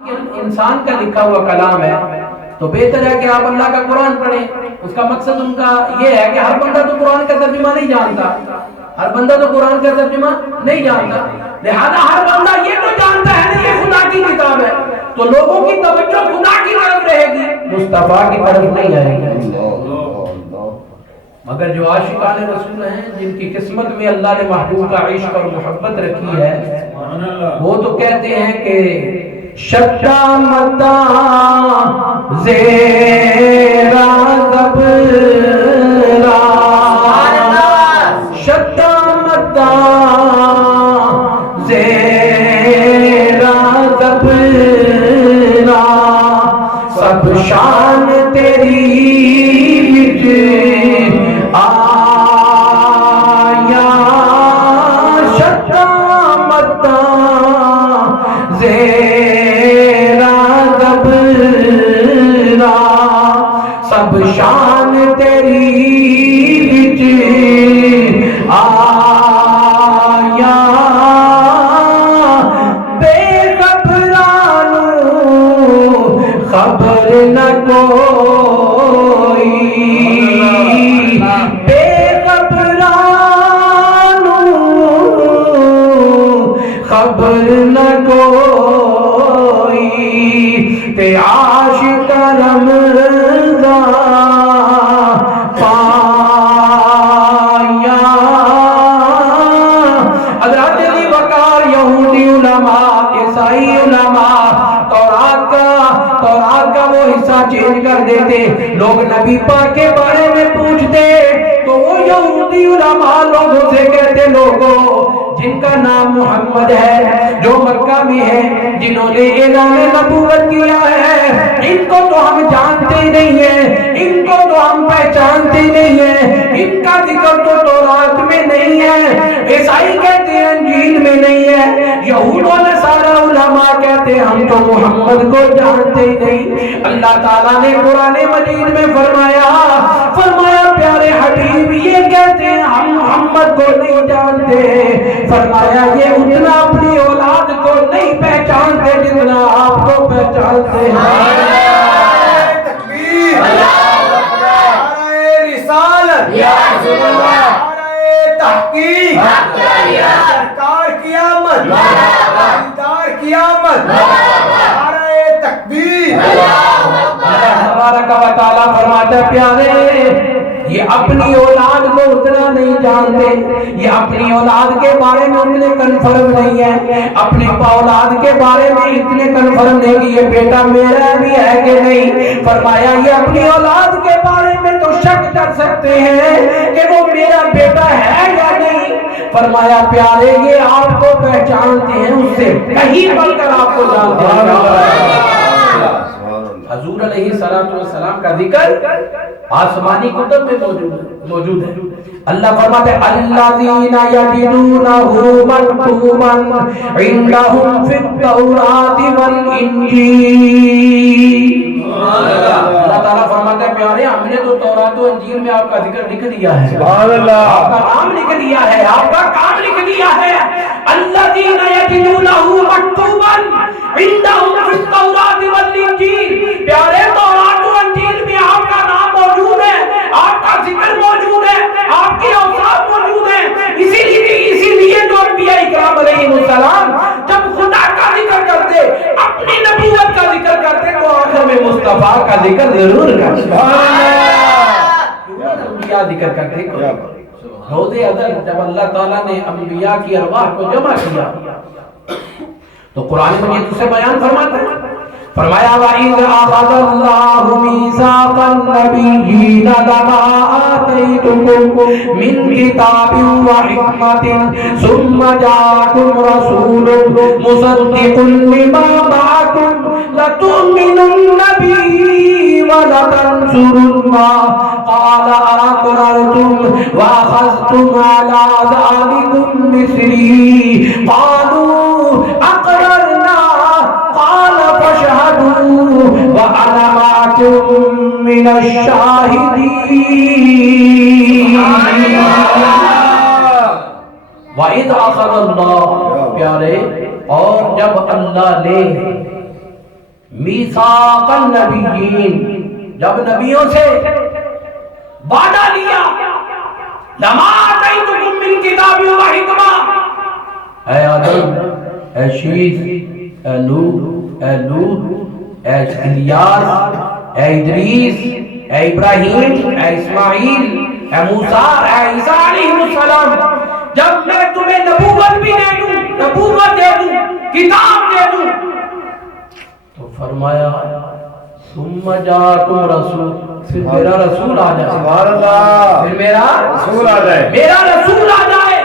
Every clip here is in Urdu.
انسان کا لکھا ہوا کلام ہے تو بہتر ہے کہ آپ اللہ کا قرآن پڑھیں. اس کا مقصد ان کا یہ ہے کہ ہر بندہ تو قرآن کا ترجمہ نہیں جانتا, ہر بندہ تو قرآن کا ترجمہ نہیں جانتا, لہذا ہر بندہ یہ تو جانتا ہے نا یہ خدا کی کتاب ہے, تو لوگوں کی توجہ خدا کی طرف رہے گی, مصطفیٰ کی طرف نہیں آئے گی. مگر جو عاشقان رسول ہیں جن کی قسمت میں اللہ نے محبوب کا عشق اور محبت رکھی ہے, وہ تو کہتے ہیں کہ شتا متا زیرا زبرا, شتا متا زیرا زبرا, سب شان تیری آیا, شتا متا زیرا زبرا, سب شان تیری بچ آیا, بے خبرانو خبر نہ کوئی, بے خبرانو خبر نہ کوئی, تے عاشق رمضان پایا. حضرات علی وقار یہودی علماء, عیسائی علماء تورات کا وہ حصہ چینج کر دیتے, لوگ نبی پاک کے بارے میں پوچھتے تو وہ یہودی علماء لوگوں سے کہتے, لوگوں جن کا نام محمد ہے جو مکہ میں ہے, جنہوں نے اعلان نبوت کیا ہے, ان کو تو ہم جانتے ہی نہیں ہیں, ان کو تو ہم پہچانتے ہی نہیں ہیں, ان کا ذکر تو تورات میں نہیں ہے, عیسائی کہتے ہیں انجیل میں نہیں ہے, یہود و نصارہ علماء کہتے ہیں ہم تو محمد کو جانتے ہی نہیں. اللہ تعالیٰ نے قرآن مجید میں فرمایا پیارے حبیب یہ کہتے ہیں ہم محمد کو نہیں جانتے, فرمایا یہ اتنا اپنی اولاد کو نہیں پہچانتے جتنا آپ کو پہچانتے ہیں. تکبیر, نعرہ رسالت, نعرہ تحقیق, سرکار کی آمد, دیدار کی آمد, نعرہ تکبیر. تبارک و تعالیٰ فرماتا ہے پیارے یہ اپنی اولاد کو اتنا نہیں جانتے, یہ اپنی اولاد کے بارے میں اتنے کنفرم نہیں ہے, اپنے اولاد کے بارے میں اتنے کنفرم نہیں کہ یہ بیٹا میرا بھی ہے کہ نہیں. فرمایا یہ اپنی اولاد کے بارے میں تو شک کر سکتے ہیں کہ وہ میرا بیٹا ہے یا نہیں. فرمایا پیارے یہ آپ کو پہچانتے ہیں اس سے کہیں بڑھ کر آپ کو جانتے ہیں. حضور علیہ السلام کا ذکر آسمانی کتب میں موجود ہے. اللہ فرماتے ہیں الذین یجدونہ مکتوبا عندہم فی التوراۃ والانجیل. اللہ تعالیٰ فرماتے ہیں پیارے ہم نے تو تورات و انجیل میں آپ کا ذکر لکھ دیا ہے, آپ کا نام لکھ دیا ہے, آپ کا کام لکھ دیا ہے. الذین یجدونہ مکتوبا عندہم فی التوراۃ والانجیل, پیارے تورات و انجیل میں آپ کا نام موجود ہے, آپ کا ذکر موجود ہے, آپ کی اوصاف موجود ہے. اسی لیے جو انبیاء اکرام علیہم السلام جب خدا کا ذکر کرتے, اپنی نبوت کا ذکر کرتے تو آخر میں مصطفیٰ کا ذکر ضرور کرتے. انبیاء ذکر کرتے روز ازل جب اللہ تعالیٰ نے انبیاء کی ارواح کو جمع کیا تو قرآن مجید اسے بیان فرماتا ہے. فرمایا وَإِذْ أَخَذَ اللَّهُ مِيثَاقَ النَّبِيِّينَ لَمَا آتَيْتُكُم مِّن كِتَابٍ وَحِكْمَةٍ ثُمَّ جَاءَكُمْ رَسُولٌ مُصَدِّقٌ لِّمَا مَعَكُمْ لَتُؤْمِنُنَّ بِهِ وَلَتَنصُرُنَّهُ قَالَ أَأَقْرَرْتُمْ وَأَخَذْتُمْ عَلَىٰ ذَٰلِكُمْ مِصْرِي قَالُوا أَقْرَرْنَا قَالَ فَاشْهَدُوا وَأَنَا مَعَكُمْ مِنَ الشَّاهِدِينَ. وَإِذْ أَخَذَ اللَّهُ, پیارے اور جب اللہ نے میثاق النبیین، جب نبیوں سے وعدہ لیا، لما آتیتکم من کتاب و حکمہ، اے آدم، اے شیث، اے نوح، اے لوط، اے الیاس، اے ادریس، اے ابراہیم، اے اسماعیل، اے موسیٰ، اے عیسیٰ علیہ السلام، جب میں تمہیں نبوت بھی دے دوں، نبوت دے دوں، کتاب دے دوں، تو فرمایا ثم جاءکم رسول، پھر میرا رسول آ جائے، سبحان اللہ، پھر میرا رسول آ جائے، میرا رسول آ جائے۔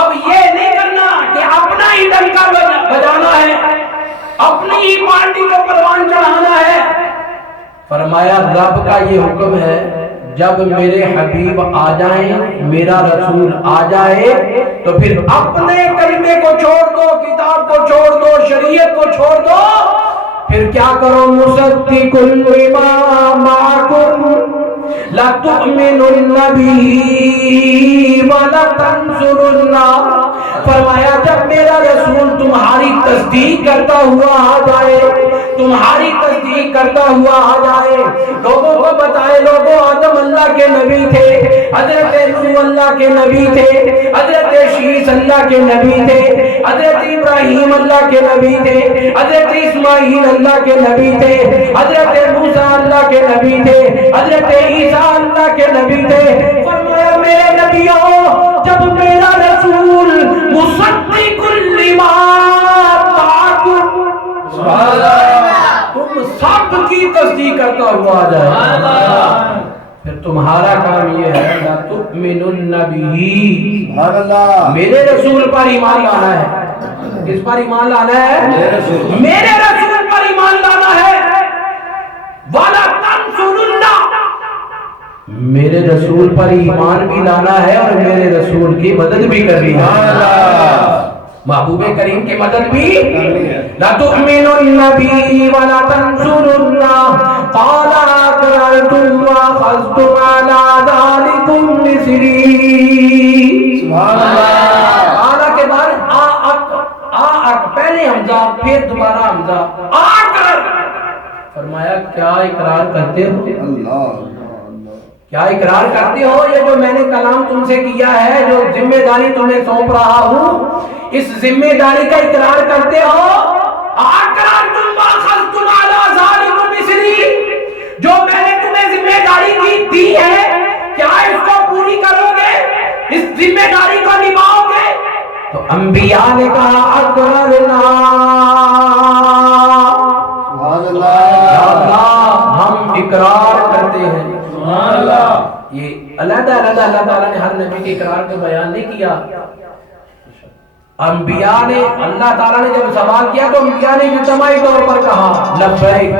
اب یہ نہیں کرنا کہ اپنا ہی ڈنکا بجانا ہے، اپنی ہی پارٹی کو پروان چڑھانا ہے۔ فرمایا رب کا یہ حکم ہے، جب میرے حبیب آ جائیں، میرا رسول آ جائے، تو پھر اپنے کلمے کو چھوڑ دو، کتاب کو چھوڑ دو، شریعت کو چھوڑ دو، پھر کیا کرو؟ مصدق لما معکم لتؤمنن به ولتنصرن، فرمایا جب میرا رسول تمہاری تصدیق کرتا ہوا آ جائے، تمہاری تصدیق کرتا ہوا آ جائے، لوگوں کو بتائے، لوگوں آدم اللہ کے نبی تھے، حضرت نوح اللہ کے نبی تھے، حضرت شیث اللہ کے نبی تھے، حضرت ابراہیم اللہ کے نبی تھے، حضرت اسماعیل اللہ کے نبی تھے، حضرت موسیٰ اللہ کے نبی تھے، حضرت عیسیٰ اللہ کے نبی تھے۔ فرمایا میرے نبیوں، جب میرا رسول مصدق لما معکم، سبحان اللہ، تم سب کی تصدیق کرتا ہوا آ جائے، پھر تمہارا کام یہ ہے لَتُؤْمِنُنَّ بِهِ، سبحان اللہ، میرے رسول پر ایمان لانا ہے۔ کس پر ایمان لانا ہے؟ میرے رسول پر ایمان لانا ہے۔ وَلَتَنْصُرُنَّ، میرے رسول پر ایمان بھی لانا ہے اور میرے رسول کی مدد بھی کرنی ہے، محبوب کریم کی مدد بھی۔ لَتُؤْمِنُنَّ بِهِ وَلَتَنْصُرُنَّ قَالَ أَقْرَرْتُمْ وَأَخَذْتُمْ عَلَى ذَلِكُمْ مِصْرِي، سبحان اللہ، قَالَ کے بعد پہلے حمزہ پھر دوبارہ حمزہ، فرمایا کیا اقرار کرتے ہو؟ کیا اقرار کرتے ہو؟ یہ جو میں نے کلام تم سے کیا ہے، جو ذمہ داری تمہیں سونپ رہا ہوں، اس ذمہ داری کا اقرار کرتے ہو؟ اقررتم واخذتم علی ذلکم مصری، جو میں نے تمہیں ذمہ داری کی دی ہے، کیا اس کو پوری کرو گے؟ اس ذمہ داری کو نبھاؤ گے؟ تو انبیاء نے کہا اقررنا، سبحان اللہ، ہم اقرار کرتے ہیں، سبحان اللہ۔ یہ علیحدہ اللہ تعالیٰ نے ہر نبی کے اقرار کو بیان نہیں کیا، انبیاء نے، اللہ تعالیٰ نے جب سوال کیا تو انبیاء نے اجتماعی طور پر کہا لبیک،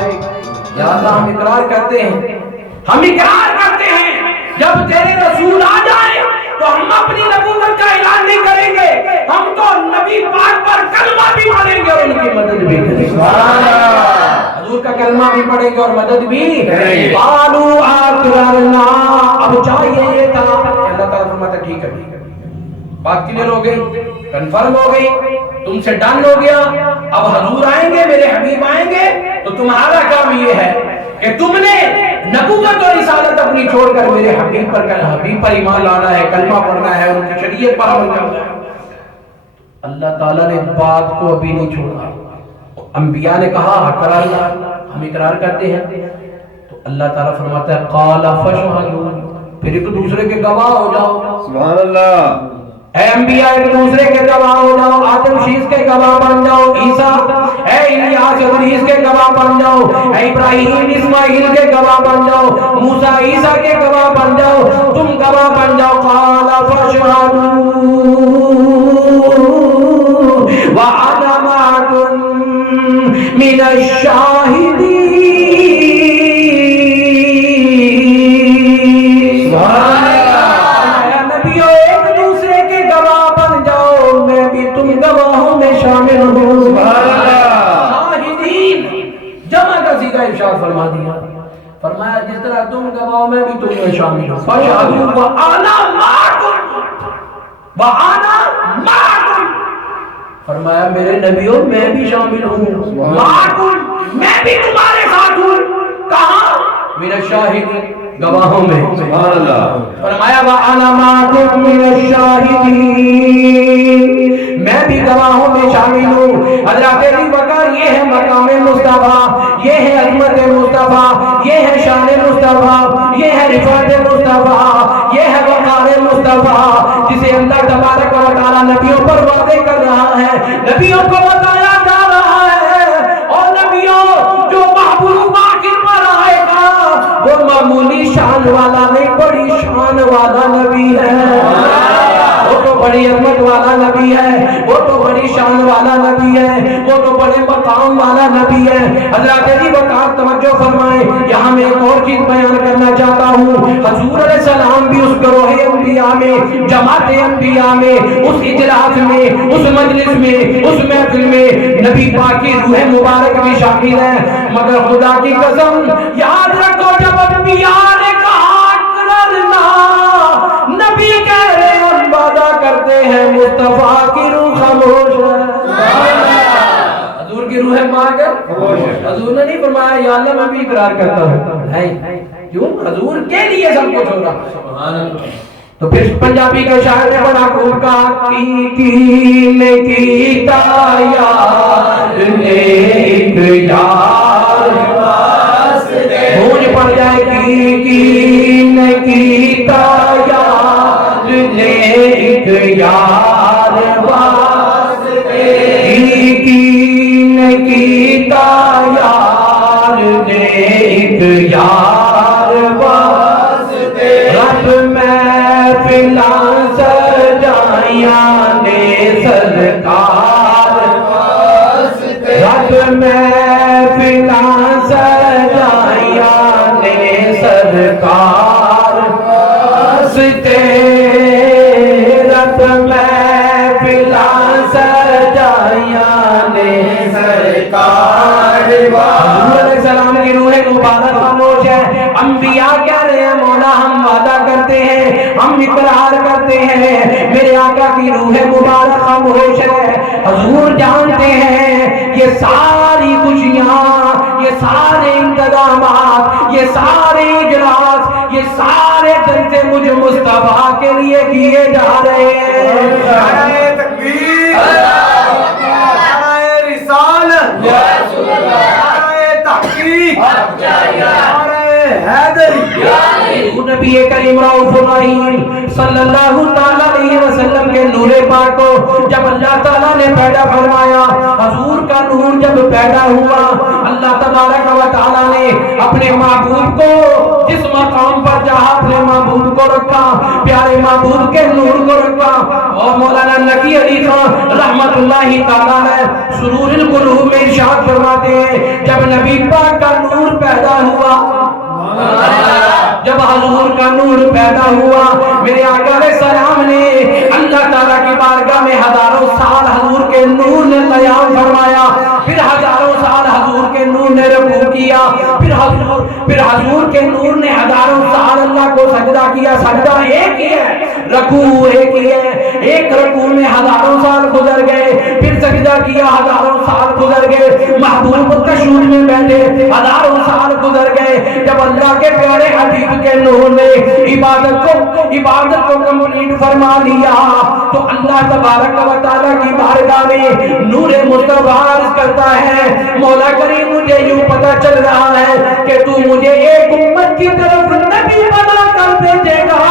یا اللہ ہم اقرار کرتے ہیں، ہم اقرار کرتے ہیں، جب تیرے رسول آ جائے تو ہم اپنی نبوت کا اعلان نہیں کریں گے، ہم تو نبی پاک پر کلمہ بھی پڑھیں گے اور ان کی مدد بھی کریں گے، حضور کا کلمہ بھی پڑھیں گے اور مدد بھی کریں گے۔ قالوا اقررنا، اب چاہیے یہ تھا کہ اللہ تعالیٰ فرماتا ٹھیک ہے، بات کلیئر ہو گئی، کنفرم ہو گئی، تم سے ڈن ہو گیا، اب حضور آئیں گے، میرے حبیب آئیں گے، تو تمہارا کام یہ ہے کہ تم نے نبوت اور رسالت اپنی چھوڑ کر میرے حبیب پر ایمان لانا ہے، کلمہ پڑھنا ہے، ان کی شریعت پر عمل کرنا ہے۔ اللہ تعالیٰ نے بات کو ابھی نہیں چھوڑا، انبیاء نے کہا اقرار، ہم اقرار کرتے ہیں، تو اللہ تعالیٰ فرماتا ہے قال فاشهدوا، پھر ایک دوسرے کے گواہ ہو جاؤ، سبحان اللہ، اے انبیاء ایک دوسرے کے گواہ ہو جاؤ، آدم شیث کے گواہ بن جاؤ، عیسیٰ اے الیاس ادریس کے گواہ بن جاؤ، اے ابراہیم اسماعیل کے گواہ بن جاؤ، موسیٰ عیسیٰ کے گواہ بن جاؤ، تم گواہ بن جاؤ۔ قال فاشهدوا وأنا معكم من الشاهدين، شامل ہوں، سبحان اللہ، شاہدین جمع کا صیغہ ارشاد فرما دیا، فرمایا جس طرح تم گواہوں میں بھی تم میں شامل ہو، فاشهدوا وانا معکم، وانا معکم، فرمایا میرے نبیوں میں بھی شامل ہوں، معکم الشاہدین، گواہوں میں، سبحان اللہ، فرمایا وَأَنَا مَعَكُم مِّنَ الشَّاهِدِينَ، میں بھی گواہوں میں شامل ہوں۔ حضرت ابو بکر، یہ ہے مقام مصطفیٰ، یہ ہے عظمت مصطفیٰ، یہ ہے شان مصطفیٰ، یہ ہے رفعت مصطفیٰ، یہ ہے وقار مصطفیٰ، جسے اللہ تبارک و تعالی نبیوں پر وعدے کر رہا ہے، نبیوں کو بتایا جا رہا ہے، اور نبیوں جو محبوب آخر پر آئے گا وہ معمولی شان والا نہیں، بڑی شان والا نبی ہے، وہ تو بڑی عظمت والا نبی ہے، وہ تو بڑی شان والا نبی ہے، وہ تو بڑے مقام والا نبی ہے۔ حضرات علی وقار توجہ فرمائیں، یہاں میں ایک اور چیز بیان کرنا چاہتا ہوں۔ حضور علیہ السلام بھی اس گروہ انبیاء میں، جماعت انبیاء میں، اس اجلاس میں، اس مجلس میں، اس محفل میں نبی پاک کی روح مبارک بھی شامل ہے، مگر خدا کی قسم یاد رکھو جب انبیاء نے کہا کرنا، نبی کہہ رہے ہیں وعدہ کرتے ہیں، مصطفیٰ کی روح خاموش ہے، حضور کی روح پاک حضور نے نہیں فرمایا یا اللہ میں بھی اقرار کرتا ہوں، نہیں، کیوں؟ حضور کے لیے سب کچھ ہوگا۔ تو پھر پنجابی کے شاعر نے بڑا خوب کہا کی نے کیتا یار نے ایک یار واسطے، گونج پڑ جائے کی نے کیتا یار نے ایک یار واسطے، کی نے کیتا یار نے ایک یار واسطے، رب محفلاں سجائیاں نے سرکار واسطے، رب محفلاں سجائیاں نے سرکار واسطے، رب محفلاں سجائیاں نے سرکار واسطے۔ حضور علیہ السلام کی روح مبارک خاموش ہے، انبیاء کہہ رہے ہیں مولا ہم وعدہ کرتے ہیں، ہم اقرار کرتے ہیں، میرے آقا کی روح مبارک خاموش ہے۔ حضور جانتے ہیں یہ ساری خوشیاں، یہ سارے انتظامات، یہ سارے اجلاس، یہ سارے جلسے مجھ مصطفیٰ کے لیے کیے جا رہے ہیں۔ نعرہ تکبیر، نعرہ رسالت، نعرہ تحقیق، نعرہ حیدری، نبی کریم رؤوف الرحیم صلی اللہ علیہ وسلم کے نور پاک کو جب اللہ تعالیٰ نے پیدا فرمایا، حضور کا نور جب پیدا ہوا، اللہ تبارک و تعالیٰ نے اپنے محبوب کو جس مقام پر جہاں اپنے محبوب کو رکھا، پیارے محبوب کے نور کو رکھا، اور مولانا نقی علی خان رحمت اللہ تعالیٰ ہے سرور القلوب میں ارشاد فرماتے ہیں جب نبی پاک کا نور پیدا ہوا، جب حضور کا نور پیدا ہوا، میرے آقا علیہ السلام نے اللہ تعالیٰ کی بارگاہ میں ہزاروں سال حضور کے نور نے قیام فرمایا، پھر ہزاروں سال حضور کے نور نے رکوع کیا، پھر حضور کے نور نے ہزاروں سال اللہ کو سجدہ کیا، سجدہ ایک ہی ہے، رکوع ایک ہی ہے، ایک رکوع میں ہزاروں سال گزر گئے، پھر سجدہ کیا ہزاروں سال گزر گئے، محبوب تشہد میں بیٹھے ہزاروں سال گزر گئے، جب اللہ کے پیارے حبیب کے نور نے عبادت کو کمپلیٹ فرما لیا تو اللہ تبارک و تعالیٰ کی بارگاہ میں نور مصطفیٰ عرض کرتا ہے مولا کریم مجھے یوں پتہ چل رہا ہے کہ تو مجھے ایک امت کی طرف نبی بنا کر بھیجے گا۔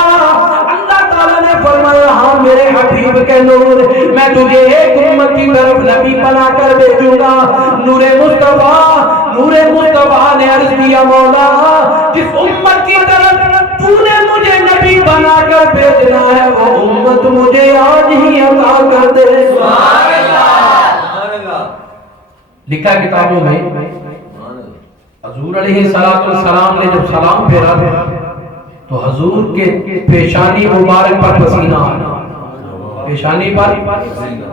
اللہ تعالیٰ نے فرمایا ہاں میرے حبیب کے نور میں تجھے ایک امت کی طرف نبی بنا کر بھیجوں گا۔ نور مصطفیٰ نے عرض کیا مولا جس امت کی طرف تو نے مجھے نبی بنا کر بھیجنا ہے وہ امت مجھے آج ہی عطا کر دے۔ سبحان اللہ۔ لکھا کتابوں میں حضور علیہ السلام نے جب سلام پھیرا تو حضور کے پیشانی مبارک پر پسینہ آیا، پیشانی پر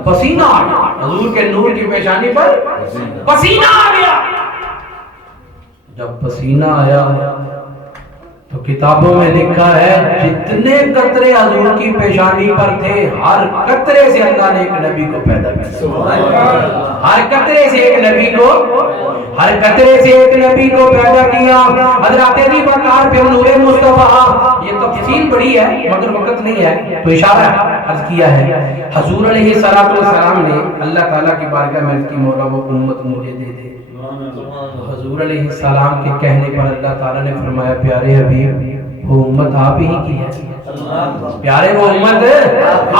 پسینہ آیا، حضور کے نور کی پیشانی پر پسینہ آ گیا۔ جب پسینہ آیا تو تو کتابوں میں لکھا ہے جتنے قطرے حضور کی پیشانی پر تھے ہر قطرے سے اللہ نے ایک نبی کو پیدا کیا، ہر قطرے سے ایک نبی کو، ہر قطرے سے ایک نبی کو پیدا کیا۔ حضرات ابی بکر پھر نور مصطفیٰ، یہ تفصیل بڑی ہے مگر وقت نہیں ہے تو اشارہ عرض کیا ہے۔ حضور علیہ السلام نے اللہ تعالیٰ کی بارگاہ میں عرض کی مولا وہ امت مجھے دے دے۔ حضور علیہ السلام کے کہنے پر اللہ تعالیٰ نے فرمایا پیارے حبیب وہ امت آپ ہی کی ہے، پیارے وہ امت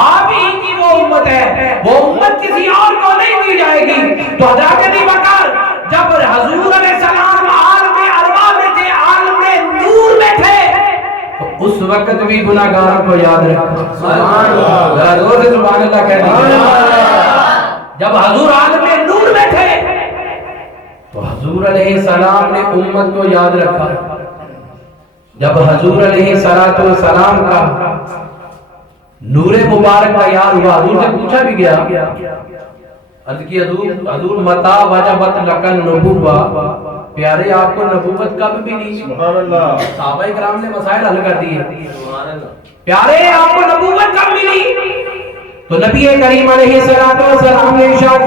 آپ ہی کی وہ امت ہے، وہ امت کسی اور کو نہیں دی جائے گی۔ تو حضرات ابی بکر جب حضور علیہ السلام عالم ارواح میں تھے، عالم نور میں تھے، تو اس وقت بھی گناہگاروں کو یاد رکھا۔ سبحان اللہ، ذرا زور سے سبحان اللہ کہہ دیجیے۔ جب حضور عالم نور میں تھے تو حضور علیہ السلام نے امت کو یاد رکھا۔ جب حضور علیہ السلام کا نور مبارک کا یاد ہوا، حضور سے پوچھا بھی گیا، عرض کی حضور متا وجبت لکن نبوہ، پیارے آپ کو نبوت کب ملی؟ صحابہ کرام نے مسائل حل کر دیے، پیارے آپ کو نبوت کب ملی؟ تو نبی کریم علیہ السلام نے ارشاد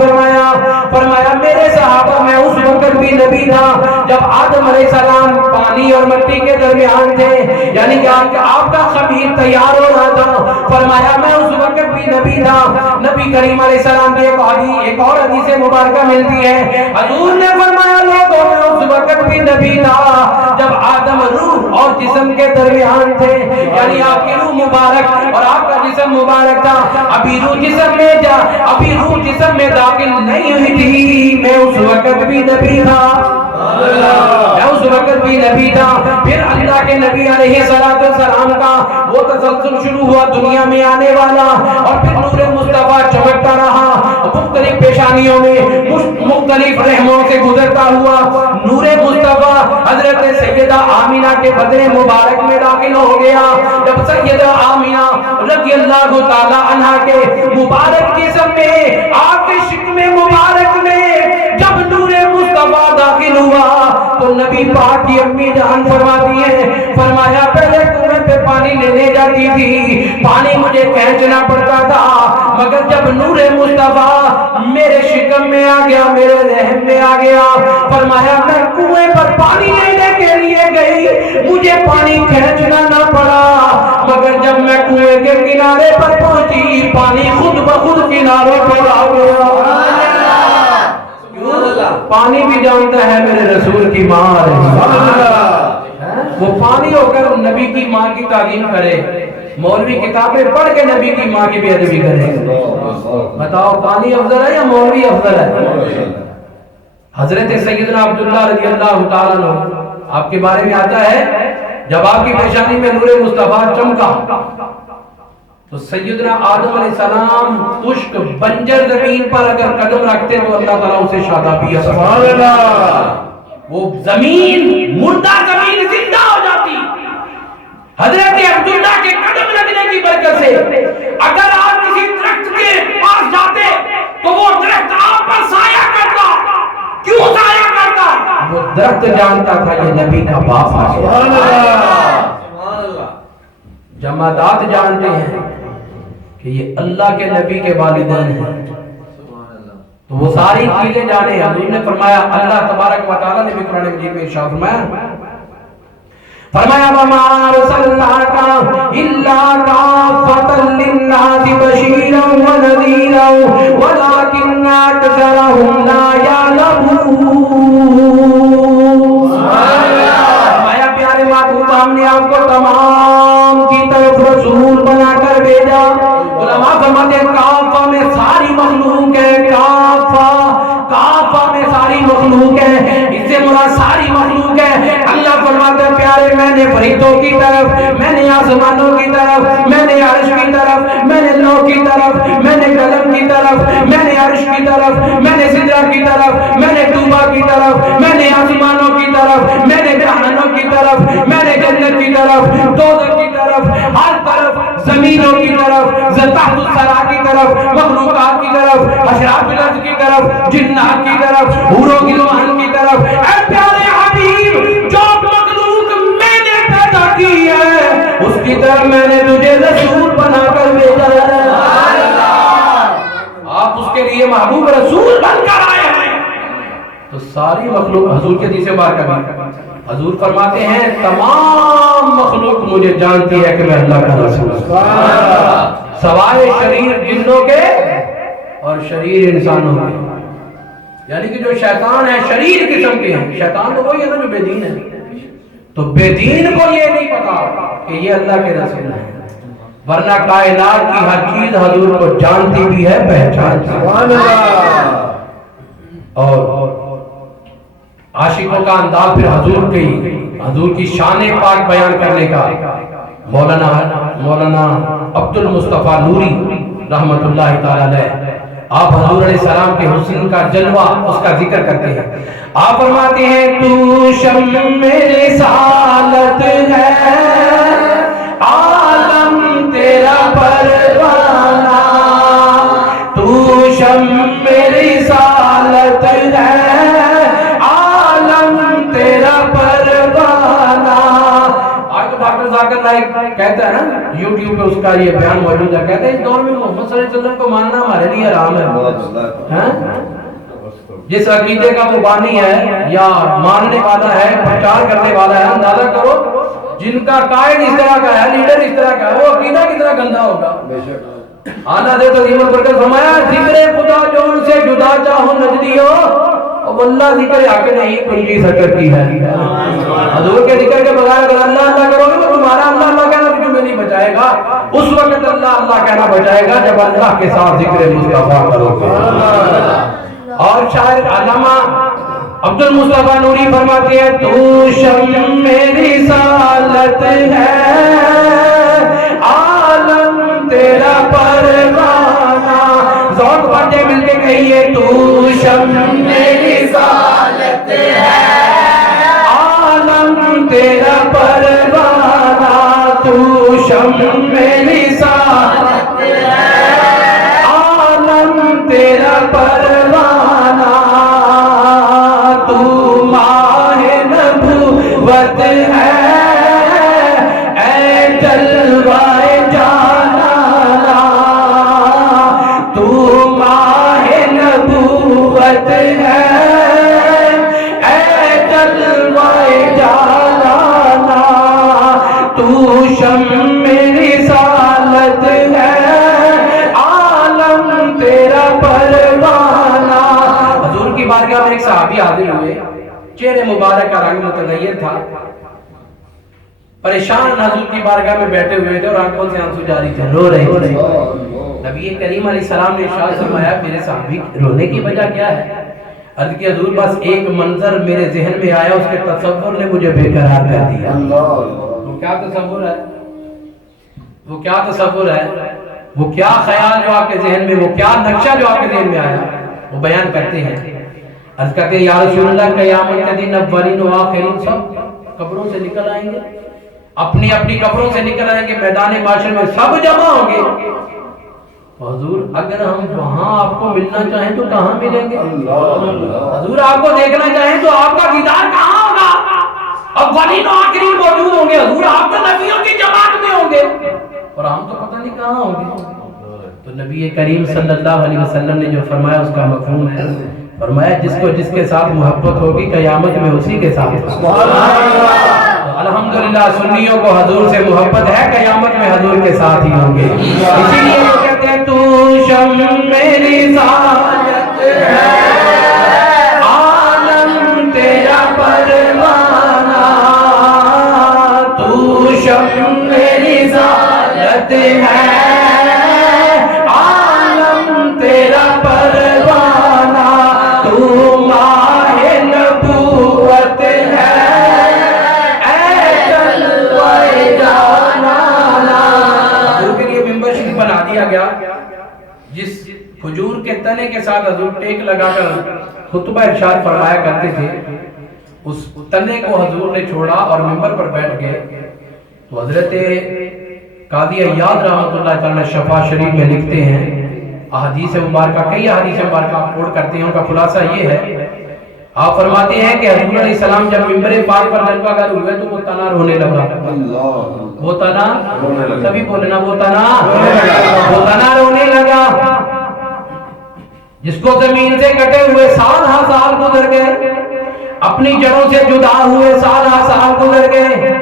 فرمایا میرے صحابہ میں اس وقت بھی نبی تھا جب آدم علیہ السلام پانی اور مٹی کے درمیان تھے، یعنی کہ آپ کا خمیر تیار ہو رہا تھا، فرمایا میں اس وقت بھی نبی تھا۔ نبی کریم علیہ السلام کی ایک اور حدیث مبارکہ ملتی ہے، حضور نے فرمایا لوگوں میں اس وقت بھی نبی تھا جب آدم روح اور جسم کے درمیان تھے، یعنی آپ کی روح مبارک اور آپ کا جسم مبارک تھا، ابھی روح جسم میں داخل نہیں ہوئی تھی، میں اس وقت بھی نبی تھا، میں اس وقت بھی نبی تھا۔ پھر اللہ کے نبی علیہ السلام کا وہ تسلسل شروع ہوا دنیا میں آنے والا، اور پھر نور مصطفیٰ چمکتا رہا، مختلف پیشانیوں میں مختلف رحموں سے گزرتا ہوا۔ نور مصطفیٰ حضرت سیدہ آمینہ کے بدن مبارک میں داخل ہو گیا۔ جب سیدہ آمینہ رضی اللہ تعالی عنہ کے مبارک جسم میں، آپ کے شکم مبارک میں جب نور مصطفیٰ داخل ہوا تو نبی پاک کی امی جان فرماتی ہے، فرمایا پہلے کنویں پہ پانی لینے جاتی تھی، پانی مجھے کھینچنا پڑتا تھا، مگر جب نور مصطفیٰ میرے شکم میں آ گیا، میرے رحم میں آ گیا، فرمایا میں کنویں پر پانی لینے کے لیے گئی، مجھے پانی کھینچنا نہ پڑا، مگر جب میں کنویں کے کنارے پر پہنچی پانی خود بخود کناروں پر آ گیا۔ پانی بھی جانتا ہے میرے رسول کی ماں وہ پانی ہو کر نبی کی ماں کی تعلیم کرے، مولوی کتابیں پڑھ کے نبی کی ماں کی بے ادبی کرے، بتاؤ پانی افضل ہے یا مولوی افضل ہے؟ حضرت سیدنا عبداللہ رضی اللہ تعالیٰ عنہ آپ کے بارے میں آتا ہے جب آپ کی پیشانی میں نور مصطفیٰ چمکا تو سیدنا آدم علیہ السلام خشک بنجر زمین پر اگر قدم رکھتے تو اللہ تعالیٰ اسے شادابی عطا فرماتا، وہ زمین مردہ زمین زندہ ہو جاتی۔ حضرت عبداللہ کے قدم لگنے کی برکت سے اگر آپ کسی درخت کے پاس جاتے تو وہ درخت آپ پر سایہ کرتا۔ کیوں سایہ کرتا؟ وہ درخت جانتا تھا یہ نبی کا باپ ہے۔ جمادات جانتے ہیں کہ یہ اللہ کے نبی کے والدین ہیں، تو وہ ساری چیزیں جانے۔ حضور نے فرمایا، اللہ تبارک و تعالیٰ نے بھی قرآن مجید میں ارشاد فرمایا وَمَا أَرْسَلْنَاكَ إِلَّا كَافَّةً لِلنَّاسِ بَشِيرًا وَنَذِيرًا وَلَكِنَّ أَكْثَرَهُمْ لَا يَعْلَمُونَ۔ فرمایا پیارے محبوب ہم نے آپ کو تمام کی طرف رسول بنا کر بھیجا۔ علماء فرماتے ہیں کافہ میں ساری مخلوق ہے، کافہ میں ساری مخلوق ہے، اس سے مراد ساری مخلوق ہے۔ اللہ فرماتے ہیں پیارے میں نے فرشتوں کی طرف، میں نے آسمانوں کی طرف، میں نے عرش کی طرف، میں نے لوح کی طرف، میں نے قلم کی طرف، میں نے عرش کی طرف، میں نے سدرہ کی طرف، میں نے طوبہ کی طرف، میں نے آسمانوں کی طرف، میں نے جہنم کی طرف، میں نے جنت کی طرف، دوزخ کی طرف، ہر طرف زمینوں کی طرف، تحت الثری کی طرف، مخلوقات کی طرف، اشراف الارض کی طرف، جنات کی طرف، حوروں کی زبان کی طرف۔ اے پیارے حبیب جو مخلوق میں نے پیدا کی مخلوق حضور کے حدیث مبارکہ بھی حضور فرماتے ہیں تمام مخلوق مجھے جانتی ہے کہ میں اللہ کا رسول ہوں، سوائے شریر جنوں کے اور شریر انسانوں کے، یعنی کہ جو شیطان ہے شریر قسم کے ہیں، شیطان تو وہی ہے نا جو بے دین ہے، تو بے دین کو یہ نہیں پتا کہ یہ اللہ کے رسول ہیں، ورنہ کائنات کی ہر چیز حضور کو جانتی بھی ہے، پہچانتی ہے۔ اور عاشقوں کا انداز پھر حضور کی شان پاک بیان کرنے کا مولانا عبد المصطفیٰ نوری رحمت اللہ تعالی علیہ، آپ حضور علیہ السلام کے حسن کا جلوہ اس کا ذکر کرتے ہیں۔ آپ فرماتے ہیں تو شمع رسالت ہے، عالم تیرا پروانہ، تو شمع رسالت ہے، عالم تیرا پروانہ۔ آج تو ڈاکٹر ذاکر نائک کہتا ہے نا یوٹیوب پہ اس کا یہ بیان موجود ہے، کہتے ہیں اس دور میں محمد صلی اللہ علیہ وسلم کو ماننا ہمارے لیے حرام ہے۔ جس عقیدے کا وہ بانی ہے یا ماننے والا ہے، پرچار کرنے والا ہے، اندازہ کرو جن کا قائد اس طرح کا ہے، لیڈر اس طرح کا ہے، وہ عقیدہ کتنا گندا ہوگا۔ اعلیٰ حضرت عظیم البرکت فرمایا ذکر خدا جو ان سے جدا چاہو نجدیو، اب اللہ ذکر حق نہیں کنجی سکر کی ہے۔ حضور کے ذکر کے بغیر اگر اللہ اللہ کرو گے تو تمہارا اللہ اللہ کہنا تمہیں نہیں بچائے گا، اس وقت اللہ اللہ کہنا بچائے گا جب اللہ کے ساتھ ذکر مصطفیٰ کرو گے۔ اور شاعر علامہ عبد المصطفیٰ نوری فرماتے ہیں تو شمع رسالت ہے، عالم تیرا پروانہ، ذوق باتیں مل کے کہیے تو شمع رسالت ہے، عالم تیرا پروانہ، تو شمع رسالت ہے، عالم تیرا پروانہ، تو ماہ نبوت ہے، اے جلوہ جانانا، تو ماہ نبوت ہے، اے جلوہ جانانا، تو شمع رسالت ہے، عالم تیرا پروانہ۔ حضور کی بارگاہ میں ایک صحابی حاضر ہوئے، چہرے مبارک کا رنگ متغیر تھا، پریشان حضور کی بارگاہ میں بیٹھے ہوئے تھے اور آنکھوں سے آنسو جاری تھے، رو رہے تھے۔ نبی کریم علیہ السلام نے ارشاد فرمایا میرے صحابی رونے کی وجہ کیا ہے؟ عرض کی حضور بس ایک منظر میرے ذہن میں آیا، اس کے تصور نے مجھے بے قرار کر دیا۔ وہ کیا تصور ہے؟ وہ کیا تصور ہے؟ وہ کیا خیال جو آپ کے ذہن میں، وہ کیا نقشہ جو آپ کے ذہن میں آیا، وہ بیان کرتے ہیں۔ عرض کرتے ہیں یا رسول اللہ قیامت کے دن اولین و آخرین سب قبروں سے نکل آئیں گے، اپنی اپنی قبروں سے نکل آئیں گے، میدان معاشر میں سب جمع ہوں گے۔ حضور اگر ہم وہاں آپ کو ملنا چاہیں تو کہاں ملیں گے؟ حضور آپ کو دیکھنا چاہیں تو آپ کا دیدار کہاں ہوگا؟ اولین و آخرین موجود ہوں گے، حضور آپ تو نبیوں کی جماعت میں ہوں گے اور ہم تو پتہ نہیں کہاں ہوں گے۔ تو نبی کریم صلی اللہ علیہ وسلم نے جو فرمایا اس کا مفہوم ہے، فرمایا جس کو جس کے ساتھ محبت ہوگی قیامت میں اسی کے ساتھ۔ سبحان اللہ۔ الحمدللہ سنیوں کو حضور سے محبت ہے، قیامت میں حضور کے ساتھ ہی ہوں گے۔ اسی لیے وہ کہتے ہیں تو شمع رسالت ہے، عالم تیرا پروانہ، تو شمع رسالت ہے، عالم تیرا پروانہ، تو ماہ نبوت ہے، اے جلوہ جانانا۔ حضور کے لیے ممبر شریف بنا دیا گیا، جس کھجور کے تنے کے ساتھ حضور ٹیک لگا کر خطبہ ارشاد فرمایا کرتے تھے، اس تنے کو حضور نے چھوڑا اور ممبر پر بیٹھ گئے۔ تو حضرت قاضی عیاض رحمۃ اللہ تعالی شفا شریف میں لکھتے ہیں، احادیث مبارکہ کئی احادیث مبارکہ کوٹ کرتے ہیں، ان کا خلاصہ یہ ہے، آپ فرماتے ہیں کہ حضور علیہ السلام جب ممبر پاک پر جلوہ گر ہوئے تو وہ تنا رونے لگا۔ وہ تنا سبھی بولنا، وہ تنا رونے لگا، جس کو زمین سے کٹے ہوئے 7,000 گزر گئے، اپنی جڑوں سے جدا ہوئے سال ہا سال گزر گئے،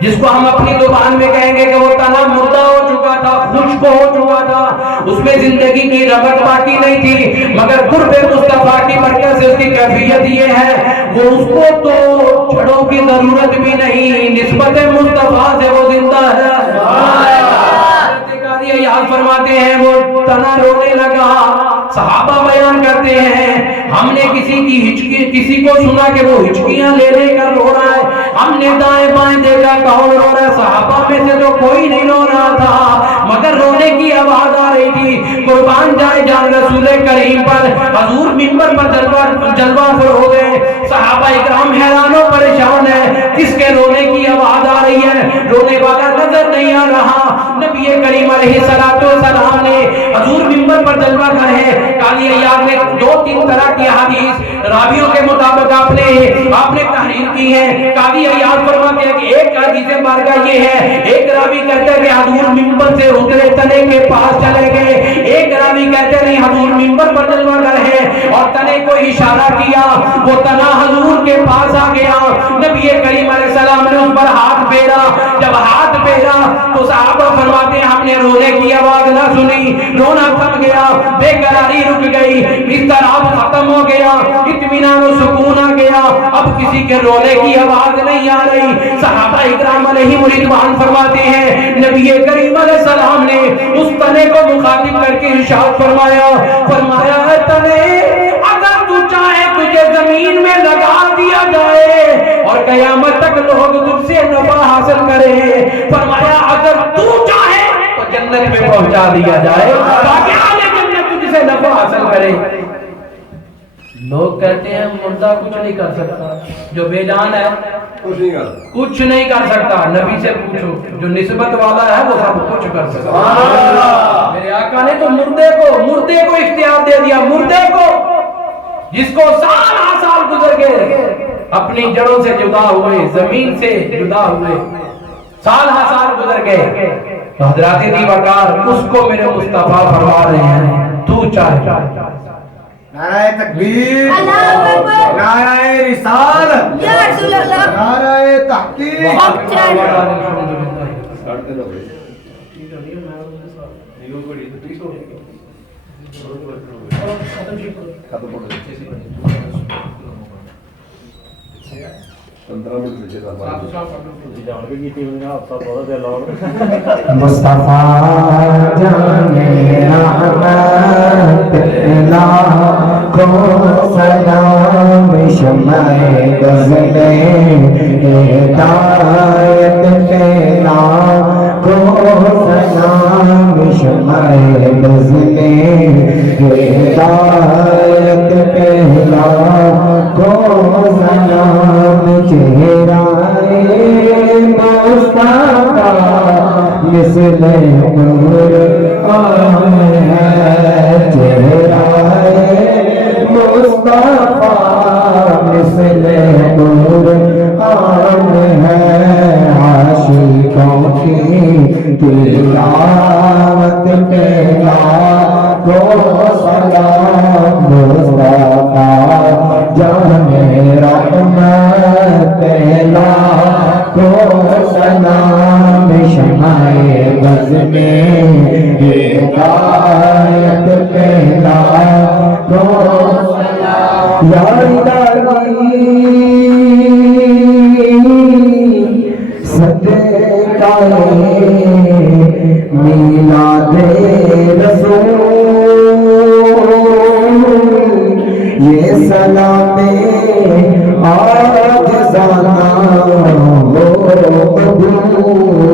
جس کو ہم اپنی زبان میں کہیں گے کہ وہ تنا مردہ ہو چکا تھا، خشک ہو چکا تھا، اس میں زندگی کی رغبت باقی نہیں تھی، مگر قرب مصطفیٰ کی برکت سے اس کی کیفیت یہ ہے وہ اس کو تو جڑوں کی ضرورت بھی نہیں، نسبت مصطفیٰ سے وہ زندہ ہے۔ یاد فرماتے ہیں وہ تنا رونے لگا، صحابہ بیان کرتے ہیں ہم نے کسی کو سنا کہ وہ ہچکیاں لے لے کر رو رہا ہے، ہم نے دائیں بائیں دیکھا کون رو رہا ہے، صحابہ میں سے تو کوئی نہیں رو رہا تھا مگر رونے کی آواز آ رہی تھی۔ قربان جائے جان رسول کریم پر، حضور منبر پر جلوہ پر ہو گئے، صحابہ اکرام حیران و پریشان ہے، کس کے رونے کی آواز آ رہی ہے، رونے والا نظر نہیں آ رہا۔ نبی کریم علیہ السلام نے حضور منبر پر جلوہ کر ہے، قاضی عیاض نے 2-3 طرح کی حدیث راویوں کے مطابق آپ نے تحریر کی ہے۔ قاضی عیاض فرماتے ہیں کہ ایک حدیث بارگاہ یہ ہے، ایک راوی کہتے ہیں کہ حضور منبر سے اترے تنے کے پاس چلے گئے، ایک راوی کہتے ہیں نہیں حضور منبر پر جلوہ کر ہے اور تنے کو اشارہ کیا، وہ تنا حضور کے پاس آ گیا، نبی کریم علیہ السلام نے اس پر ہاتھ پھیرا، جب ہاتھ پھیرا تو صحابہ فرماتے ہیں ہم نے رونے کی آواز نہ سنی، رونا تھم گیا، بے قراری رک گئی، اضطراب ختم ہو گیا، اطمینان و سکون آ گیا، اب کسی کے رونے کی آواز نہیں آ رہی۔ صحابہ اکرام علیہم رضوان فرماتے ہیں نبی کریم علیہ السلام نے اس تنے کو مخاطب کر کے ارشاد فرمایا اے تنے اگر تو چاہے تجھے زمین میں لگا دیا جائے اور قیامت تک لوگ تجھ سے نفع حاصل کریں، فرمایا اگر تو چاہے تو جنت میں پہنچا دیا جائے تاکہ آگے جنت تجھ سے نفع حاصل کرے۔ لوگ کہتے ہیں مردہ کچھ نہیں کر سکتا، جو بے جان ہے کچھ نہیں کر سکتا، نبی سے پوچھو جو نسبت والا ہے وہ سب کچھ کر سکتا۔ میرے آقا نے تو مردے کو اختیار دے دیا، مردے کو جس کو سال ہا سال گزر گئے، اپنی جڑوں سے جدا ہوئے، زمین سے جدا ہوئے، سال ہا سال گزر گئے، تو حضرات دیوکار اس کو میرے مصطفیٰ فرما رہے ہیں تو چاہے نعرہ تکبیر، نعرہ رسالت، یا رسول اللہ، نعرہ تحقیق، مصطفیٰ جانے رحمت لاکھوں سلام، شمع غزل ہدایت پہ لاکھوں سلام، شمع غزل ہدایت پہ لاکھوں سلام، چہرہ مصطفیٰ مثل قرآن ہے، چہرہ مصطفیٰ مثل قرآن ہے، عاشقوں کی تلاوت پہ لاکھوں سلام، مصطفیٰ جانے رحمت پہ لاکھوں سلام، شمع غزل ہدایت پہ لاکھوں سلام، یا الہی صدقہ میلاد رسول، یہ سلام عاجزانہ ہو قبول۔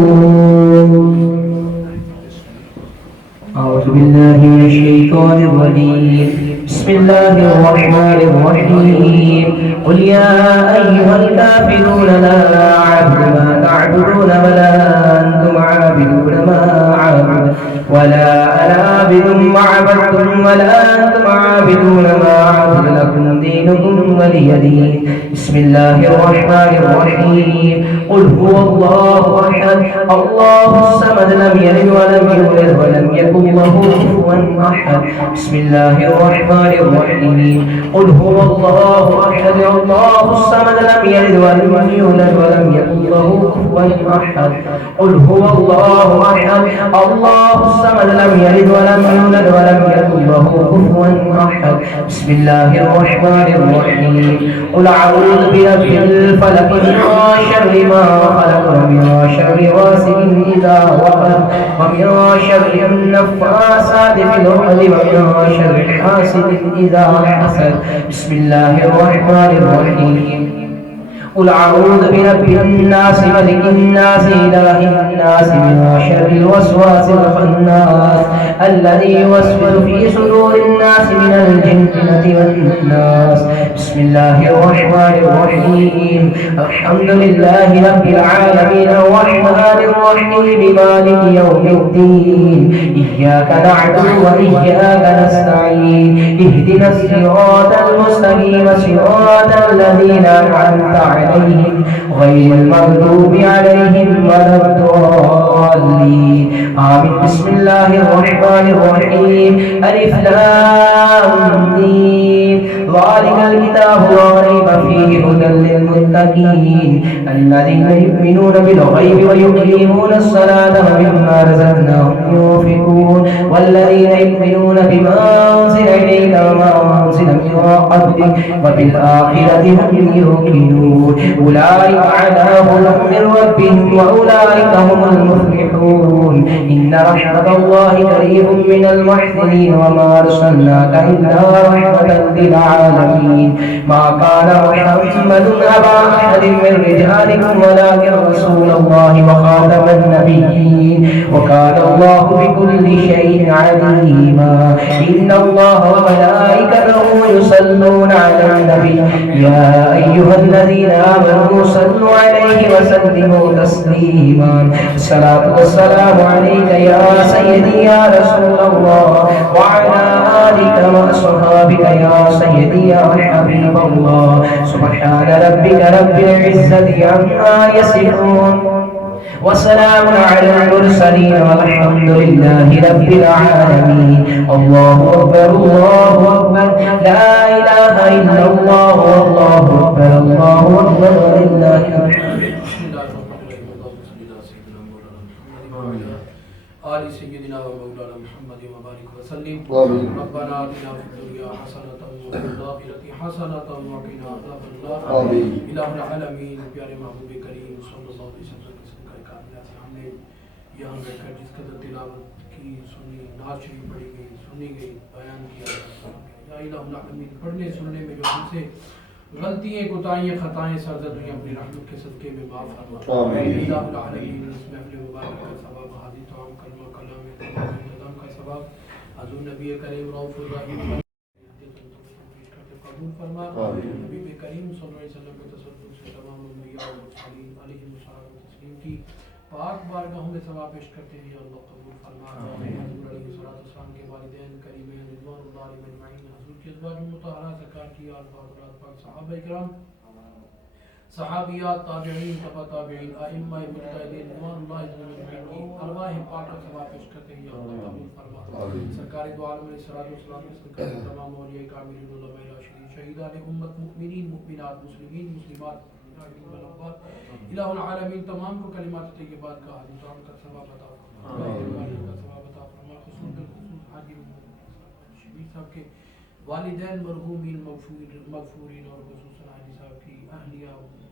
اعوذ باللہ من الشیطان الرجیم، بسم اللہ الرحمن الرحیم، قل یا ایھا الکافرون لا اعبد ما تعبدون ولا انتم عابدون ما اعبد ولا أنا عابد ما عبدتم ولا أنتم عابدون ما أعبد لكم دينكم ولي دين بسم الله الرحمن الرحيم قل هو الله أحد الله الصمد لم يلد ولم يولد ولم يكن له كفوا أحد بسم الله الرحمن الرحيم قل هو الله أحد الله الصمد لم يلد ولم يولد ولم يكن له كفوا أحد قل هو الله أحد الله الصمد لم يلد ولم يولد ولم يكن له كفوا أحد بسم الله الرحمن الرحيم قل أعوذ برب الفلق من شر ما خلق ومن شر غاسق إذا وقب ومن شر النفاثات في العقد ومن شر حاسد إذا حسد بسم الله الرحمن الرحيم قل أعوذ برب الناس ملك الناس إله الناس من شر الوسواس الخناس الذي يوسوس في صدور الناس من الجنة والناس بسم الله الرحمن الرحيم الحمد لله رب العالمين الرحمن الرحيم مالك يوم الدين إياك نعبد وإياك نستعين اهدنا الصراط المستقيم صراط الذين أنعمت عليهم غير المغضوب عليهم ولا الضالين آمين بسم الله الرحمن الرحيم ألف لام ميم ذلك الكتاب لا ريب فيه هدى للمتقين الذين يؤمنون بالغيب ويقيمون الصلاة ومما رزقناهم ينفقون والذين يؤمنون بما أنزل إليك وما أنزل من قبلك وبالآخرة هم يوقنون أولئك على هدى من ربهم وأولئك هم المفلحون إن رحمة الله قريب من المحسنين وما أرسلناك إلا رحمة للعالمين ما كان محمد أبا أحد من رجالكم ولكن رسول الله وخاتم النبيين وكان الله بكل شيء عليما إن الله وملائكته يصلون على النبي يا أيها الذين آمنوا صلوا عليه وسلموا تسليما الصلاة والسلام عليك يا سيدي يا رسول الله وعلى آلك وأصحابك يا سيدي يا حبيب الله سبحان ربك رب العزة عما يصفون وسلام على المرسلين والحمد لله رب العالمين الله أكبر الله أكبر لا إله إلا الله والله أكبر الله أكبر ولله الحمد آل سيدنا ومولانا محمد وبارك وسلم ربنا آتنا في الدنيا حسنة وفي الآخرة حسنة وقنا عذاب النار إله العالمین پیارے محبوب کریم صلی اللہ علیہ وسلم کا کاملہ سے ہم نے یہاں بیٹھ کر جس قدر تلاوت کی سنی نعت شریف پڑھی گئی سنی گئی بیان کیا یا الہ العالمین پڑھنے سننے میں جو ہم سے غلطیاں کوتاہیاں خطائیں سرزد ہوئی اپنی رحمت کے صدقے میں معاف فرما الہ العالمین اس محفل مبارک کا ثواب حاضر توام کلمہ کلام نظام کا ثواب حضور نبی کریم رؤوف الرحیم قبول فرما حبیب کریم صلی اللہ علیہ وسلم کے تصدق سے تمام انبیاء و مرسلین علیہ الصلوۃ والتسلیم کی پاک بارگاہوں میں ثواب پیش کرتے ہیں یا اللہ قبول فرما حضور علیہ الصلوۃ والسلام کے والدین کریمین رضوان اللہ علیہم اجمعین حضور کے ازواج مطہرات زکات کی آل حضرات پاک صحابہ کرام صحابیات تابعین تبع تابعین ائمہ مجتہدین رضوان اللہ علیہم اجمعین ارواح پاک کا ثواب پیش کرتے ہیں یا اللہ قبول فرما سرکار دو عالم علیہ الصلوۃ والسلام کے تمام اولیاء کاملین علماء راشدین شہیدان امت مؤمنین مؤمنات مسلمین مسلمات الہ العالمین تمام کو کلمات طیبات کا حاضر توام کا ثواب عطا فرما خصوص بالخصوص حاجی شبیر صاحب کے والدین مرحومین مغفورین اور خصوصاً حاجی صاحب کی اہلیہ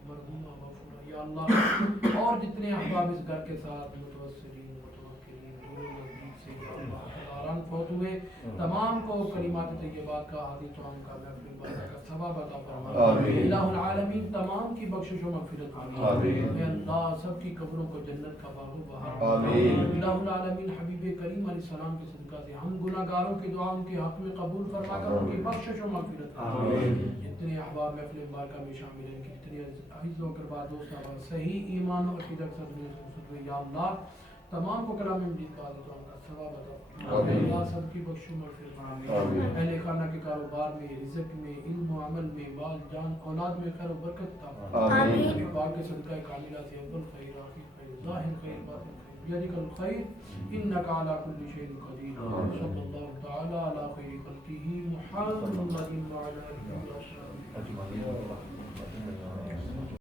مرحومہ مغفورہ یا اللہ اور جتنے احباب اس گھر کے ساتھ متوسلین متوکلین دور و نزدیک سے یا اللہ آران فوت ہوئے تمام کو کلمات طیبات کا حاضر توام کا محفل برکت کا ثواب عطا فرما الہ العالمین تمام کی بخشش و مغفرت فرما اے اللہ سب کی قبروں کو جنت کا باغ و بہار الہ العالمین حبیب کریم علیہ السلام کے صدقہ سے ہم گناہگاروں کی دعا ان کے حق میں قبول فرما کر ان کی بخشش و مغفرت فرما جتنے احباب محفل مبارکہ میں شامل ہیں جتنے عزیز و اقربا دوست احباب صحیح ایمان اور عقیدت کے ساتھ یا اللہ تمام کو کلام مجید کا ثواب عطا اللہ سب کی بخشو مغفرت اہل خانہ کے کاروبار میں، رزق میں، علم و عمل میں، مال جان اولاد میں خیر و برکت عطا آمین نبی پاک کے صدقہ کاملہ سے اول خیر آخر خیر ظاہر خیر باطن خیر بیدک الخیر انک علی کل شیء قدیر صلی اللہ تعالی علی خیر خلقہ محمد وعلی آلہ وصحبہ اجمعین.